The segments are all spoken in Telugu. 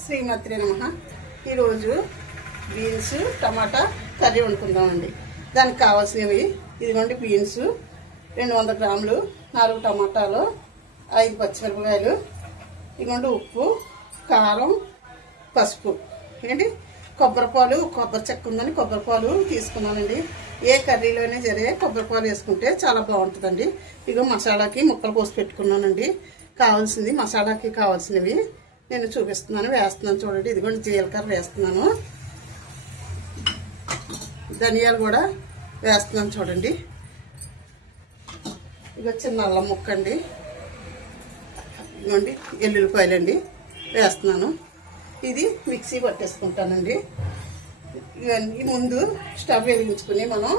శ్రీమతి నమః. ఈరోజు బీన్స్ టమాటా కర్రీ వండుకుందామండి. దానికి కావాల్సినవి ఇదిగోండి బీన్స్ 200 గ్రాములు, 4 టమాటాలు, 5 పచ్చిమిరపకాయలు, ఇదిగోండి ఉప్పు, కారం, పసుపు, ఏంటి కొబ్బరిపాలు, కొబ్బరి చెక్క ఉందని కొబ్బరిపాలు తీసుకున్నానండి. ఏ కర్రీలోనే సరే కొబ్బరిపాలు వేసుకుంటే చాలా బాగుంటుందండి. ఇగో మసాలాకి ముక్కలు కోసి పెట్టుకున్నానండి. కావాల్సింది మసాలాకి కావాల్సినవి నేను చూపిస్తున్నాను, వేస్తున్నాను చూడండి. ఇదిగోండి జీలకర్ర వేస్తున్నాను, ధనియాలు కూడా వేస్తున్నాను చూడండి. ఇక చిన్న అల్లం ముక్క అండి, ఇదిగోండి ఎల్లుల్లిపాయలండి వేస్తున్నాను. ఇది మిక్సీ పట్టేసుకుంటానండి. ఇవన్నీ ముందు స్టవ్ వెలిగించుకుని మనం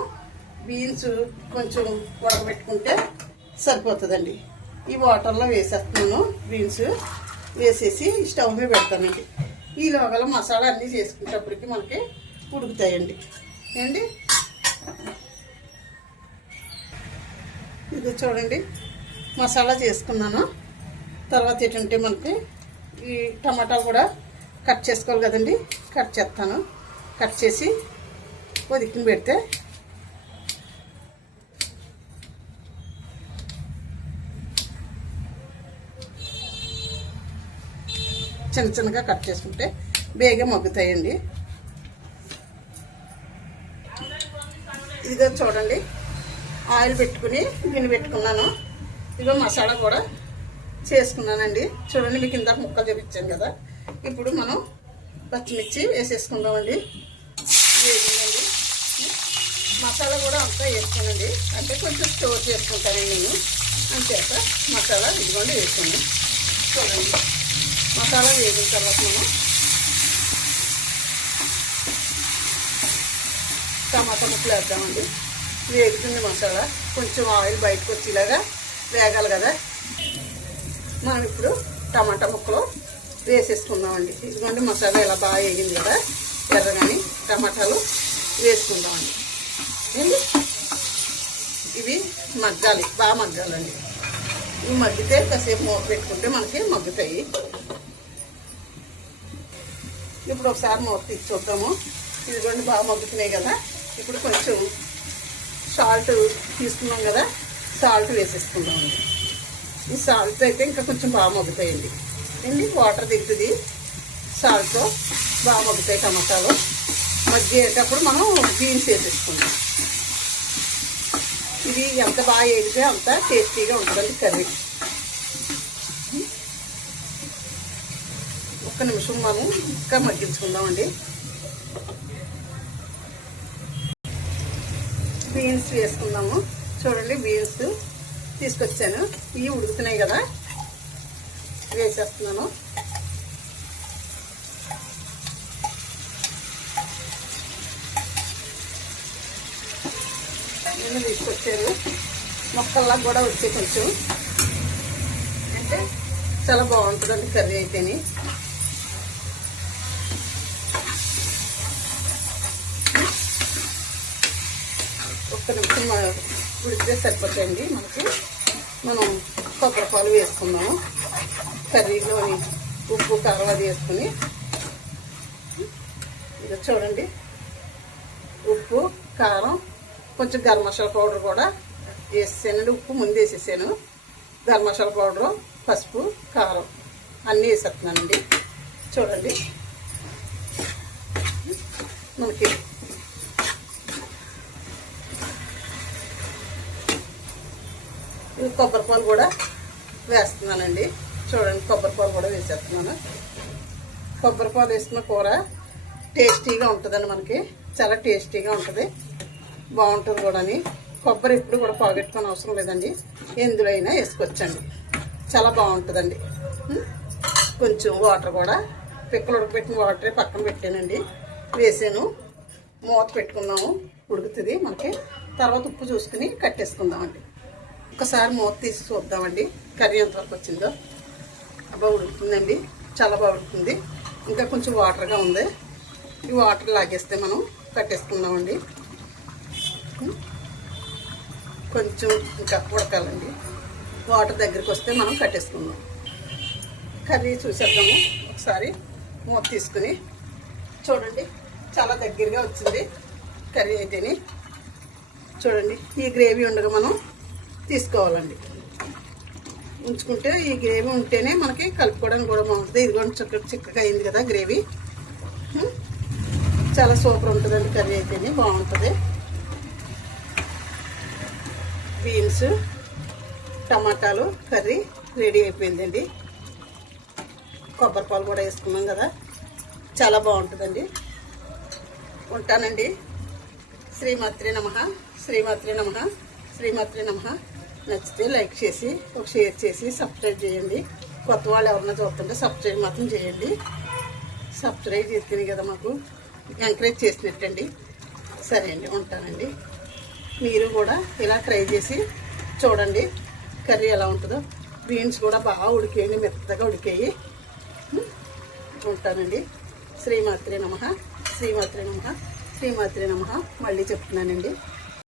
బీన్స్ కొంచెం ఉడకబెట్టుకుంటే సరిపోతుందండి. ఈ వాటర్లో వేసేస్తున్నాను, బీన్స్ వేసేసి స్టవ్ మీద పెడతానండి. ఈ లోగల మసాలా అన్నీ చేసుకునేటప్పటికి మనకి ఉడుకుతాయండి. ఏంటి ఇది చూడండి, మసాలా చేసుకున్నాను. తర్వాత ఏంటంటే మనకి ఈ టమాటాలు కూడా కట్ చేసుకోవాలి కదండి. కట్ చేస్తాను, కట్ చేసి ఉదికిని పెడితే చిన్న చిన్నగా కట్ చేసుకుంటే బేగా మగ్గుతాయండి. ఇదిగో చూడండి, ఆయిల్ పెట్టుకుని గిన్నె పెట్టుకున్నాను. ఇదిగో మసాలా కూడా చేసుకున్నానండి. చూడండి, మీకు ఇందాక ముక్కలు చూపించాను కదా. ఇప్పుడు మనం పచ్చిమిర్చి వేసేసుకుందామండి. వేసిందండి, మసాలా కూడా అంతా వేసుకోనండి, అంటే కొంచెం స్టోర్ చేసుకుంటానండి నేను. అంచేత మసాలా ఇదిగోండి వేసుకోండి. చూడండి, మసాలా వేగిన తర్వాత మనం టమాటా ముక్కలు వేద్దామండి. వేగుతుంది మసాలా, కొంచెం ఆయిల్ బయటకు వచ్చేలాగా వేగాలి కదా. మనం ఇప్పుడు టమాటా ముక్కలు వేసేసుకుందామండి. ఇదిగోండి మసాలా ఇలా బాగా వేగింది కదా, ఎర్రగాని టమాటాలు వేసుకుందామండి. ఏంటి ఇవి మగ్గాలి, బాగా మగ్గాలండి. ఇవి మగ్గితే కాసేపు మూత పెట్టుకుంటే మనకి మగ్గుతాయి. ఇప్పుడు ఒకసారి మూత తీసి చూద్దాము. ఇదిగోండి బాగా మగ్గుతున్నాయి కదా. ఇప్పుడు కొంచెం సాల్ట్ తీసుకున్నాం కదా, సాల్ట్ వేసేసుకుందామండి. ఈ సాల్ట్ అయితే ఇంకా కొంచెం బాగా మగ్గుతాయండి. ఏంటి వాటర్ దిగుతుంది, సాల్ట్తో బాగా మగ్గుతాయి టమాటాలు. మగ్గేటప్పుడు మనం బీన్స్ వేసేసుకుందాం. ఇది ఎంత బాగా వేగితే అంత టేస్టీగా ఉంటుందండి కర్రీ. ఒక్క నిమిషం మనం ఇంకా మగ్గించుకుందామండి. బీన్స్ వేసుకుందాము. చూడండి, బీన్స్ తీసుకొచ్చాను, ఇవి ఉడుకుతున్నాయి కదా, వేసేస్తున్నాను. నేను తీసుకొచ్చాను, మొక్కల్లా కూడా వచ్చే కొంచెం, అంటే చాలా బాగుంటుందండి కర్రీ అయితేని. ఒక్క నిమిషం ఉడికితే సరిపోతాయండి మనకి. మనం కొబ్బరిపాలు వేసుకుందాము. కర్రీలోని ఉప్పు కారం అది వేసుకుని, ఇది చూడండి, ఉప్పు కారం, కొంచెం గరం మసాలా పౌడర్ కూడా వేసేసానండి. ఉప్పు ముందు వేసేసాను, గరం మసాలా పౌడరు, పసుపు, కారం అన్నీ వేసేస్తున్నానండి. చూడండి, మనకి కొబ్బరిపాలు కూడా వేస్తున్నానండి. చూడండి, కొబ్బరిపాలు కూడా వేసేస్తున్నాను. కొబ్బరిపాలు వేసిన కూర టేస్టీగా ఉంటుందండి, మనకి చాలా టేస్టీగా ఉంటుంది, బాగుంటుంది కూడా. కొబ్బరి ఎప్పుడు కూడా పోగొట్టుకొని అవసరం లేదండి, ఎందులో అయినా వేసుకోవచ్చండి, చాలా బాగుంటుందండి. కొంచెం వాటర్ కూడా పిక్కలు ఉడకబెట్టిన వాటర్ పక్కన పెట్టానండి, వేసాను. మూత పెట్టుకున్నాము, ఉడుకుతుంది మనకి. తర్వాత ఉప్పు చూసుకుని కట్టేసుకుందామండి. ఒకసారి మూత తీసి చూద్దామండి కర్రీ ఎంతవరకు వచ్చిందో. బాగా ఉడుకుతుందండి, చాలా బాగా ఉడుకుతుంది. ఇంకా కొంచెం వాటర్గా ఉంది, ఈ వాటర్ లాగేస్తే మనం కట్టేసుకుందామండి. కొంచెం ఇంకా ఉడకాలండి, వాటర్ దగ్గరికి వస్తే మనం కట్టేసుకుందాం. కర్రీ చూసేద్దాము ఒకసారి. మూత తీసుకుని చూడండి చాలా దగ్గరగా వచ్చింది కర్రీ అయితేని. చూడండి ఈ గ్రేవీ ఉండగా మనం తీసుకోవాలండి. ఉంచుకుంటే ఈ గ్రేవీ ఉంటేనే మనకి కలుపుకోవడానికి కూడా బాగుంటుంది. ఇది కూడా చిక్కగా అయింది కదా గ్రేవీ. చాలా సూపర్ ఉంటుందండి కర్రీ అయితేనే బాగుంటుంది. బీన్స్ టమాటాలు కర్రీ రెడీ అయిపోయిందండి. కొబ్బరి పాలు కూడా వేసుకున్నాం కదా, చాలా బాగుంటుందండి. ఉంటానండి. శ్రీమాత్రే నమః, శ్రీమాత్రే నమః, శ్రీమాత్రే నమః. నచ్చితే లైక్ చేసి ఒక షేర్ చేసి సబ్స్క్రైబ్ చేయండి. కొత్త వాళ్ళు ఎవరన్నా చూస్తుంటే సబ్స్క్రైబ్ మాత్రం చేయండి. సబ్స్క్రైబ్ చేస్తేనే కదా మాకు ఎంకరేజ్ చేసినట్టండి. సరే అండి, ఉంటానండి. మీరు కూడా ఇలా ట్రై చేసి చూడండి కర్రీ ఎలా ఉంటుందో. బీన్స్ కూడా బాగా ఉడికేయండి, మెత్తగా ఉడికేయి. ఉంటానండి. శ్రీమాత్రే నమః, శ్రీమాత్రే నమః, శ్రీమాత్రే నమః. మళ్ళీ చెప్తున్నానండి.